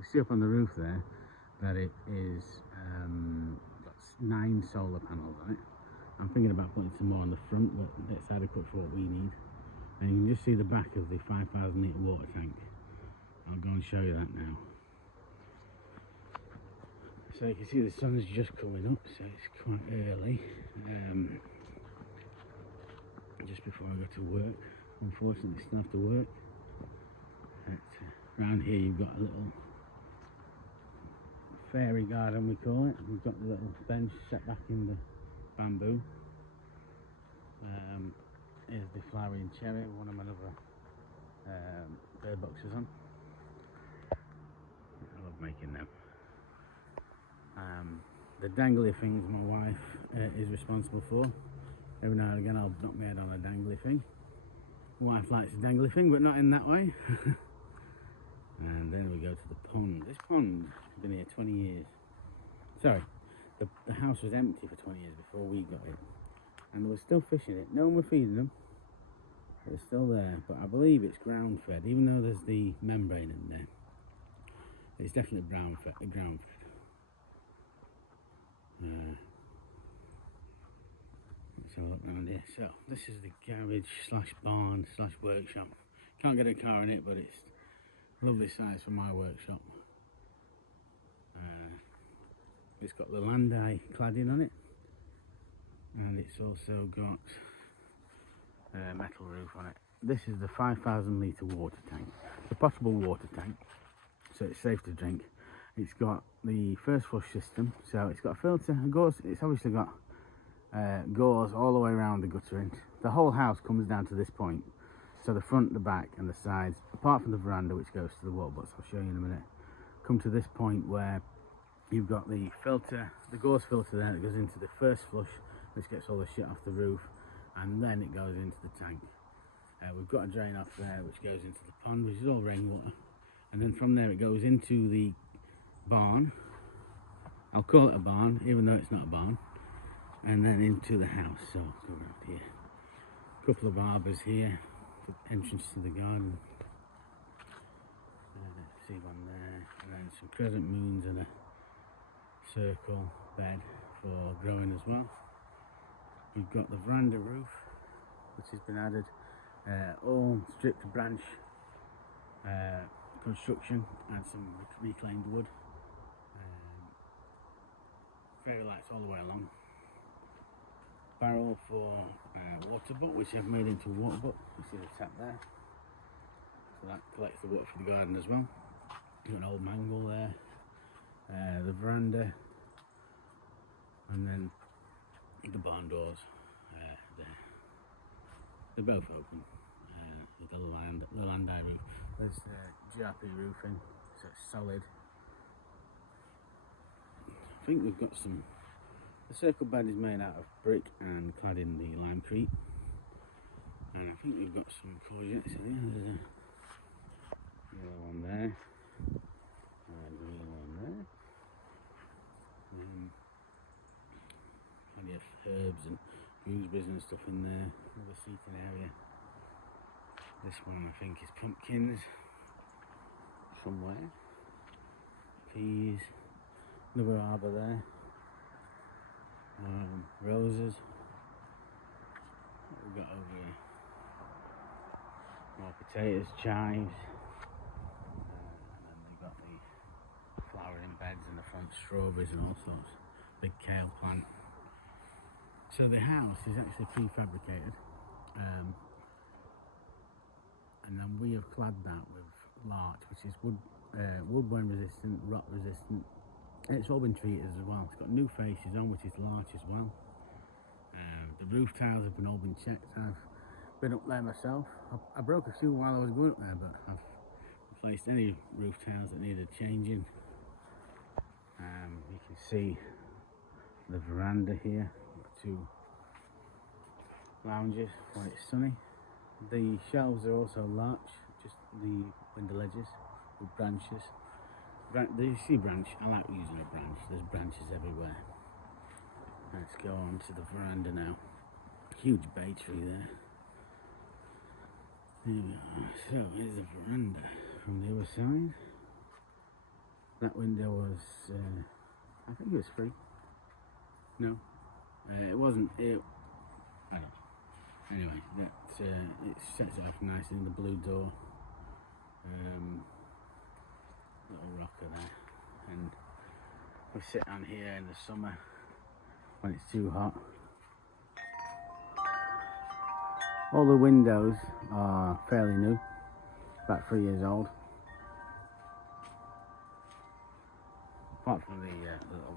You see up on the roof there that it is got 9 solar panels on it. I'm thinking about putting some more on the front, but it's adequate for what we need. And you can just see the back of the 5,000 litre water tank. I'll go and show you that now. So you can see the sun's just coming up, so it's quite early. Just before I go to work. Unfortunately, still have to work. Around here you've got a little fairy garden, we call it. We've got the little bench set back in the bamboo. Here's the flowering cherry, one of my other bird boxes on. I love making them. The dangly things my wife is responsible for. Every now and again I'll knock my head on a dangly thing. My wife likes a dangly thing, but not in that way. And then we go to the pond. This pond has been here 20 years. Sorry, the house was empty for 20 years before we got it. And there was still fish in it. No one was feeding them. They're still there, but I believe it's ground fed, even though there's the membrane in there. It's definitely ground fed. Let's have a look around here. So this is the garage slash barn slash workshop. Can't get a car in it, but it's a lovely size for my workshop. It's got the landai cladding on it, and it's also got a metal roof on it. This is the 5,000 litre water tank, the potable water tank, so it's safe to drink. It's got the first flush system, so it's got a filter, and gauze. It's obviously got gauze all the way around the guttering. The whole house comes down to this point, so the front, the back and the sides, apart from the veranda which goes to the water butts, I'll show you in a minute, come to this point where you've got the filter, the gauze filter there that goes into the first flush, which gets all the shit off the roof, and then it goes into the tank. We've got a drain off there which goes into the pond, which is all rainwater, and then from there it goes into the barn. I'll call it a barn even though it's not a barn, and then into the house. So I'll go around here. A couple of arbors here, the entrance to the garden. See one there, and then some crescent moons and a circle bed for growing as well. You've got the veranda roof which has been added, all stripped branch construction and some reclaimed wood. Fairy lights all the way along. Barrel for water butt, which I've made into a water butt. You see the tap there, so that collects the water for the garden as well. Got an old mangle there, the veranda, and then the barn doors there. They're both open with the landai roof. There's GRP roofing, so it's solid. I think we've got some. The circle bed is made out of brick and clad in the limecrete, and I think we've got some courgettes in here. There's a yellow one there, and a green one there. Plenty of herbs and gooseberries and stuff in there. Another seating area. This one I think is pumpkins somewhere. Peas. Another arbour there. Roses. What have we got over here? More potatoes, chives. And then they've got the flowering beds in the front, strawberries and all sorts. Big kale plant. So the house is actually prefabricated, and then we have clad that with larch, which is woodworm resistant, rot resistant. And it's all been treated as well. It's got new faces on, which is larch as well. The roof tiles have all been checked. I've been up there myself. I broke a few while I was going up there, but I've replaced any roof tiles that needed changing. You can see the veranda here. Got 2 lounges when it's sunny. The shelves are also larch, just the window ledges with branches. Do you see branch? I like using a branch. There's branches everywhere. Let's go on to the veranda now. Huge bay tree there. There we are. So here's the veranda from the other side. That window was, I think it was free. No, it wasn't. I don't know. Anyway, that it sets it off nicely in the blue door. Little rocker there, and we sit on here in the summer when it's too hot. All the windows are fairly new, about 3 years old, apart from the little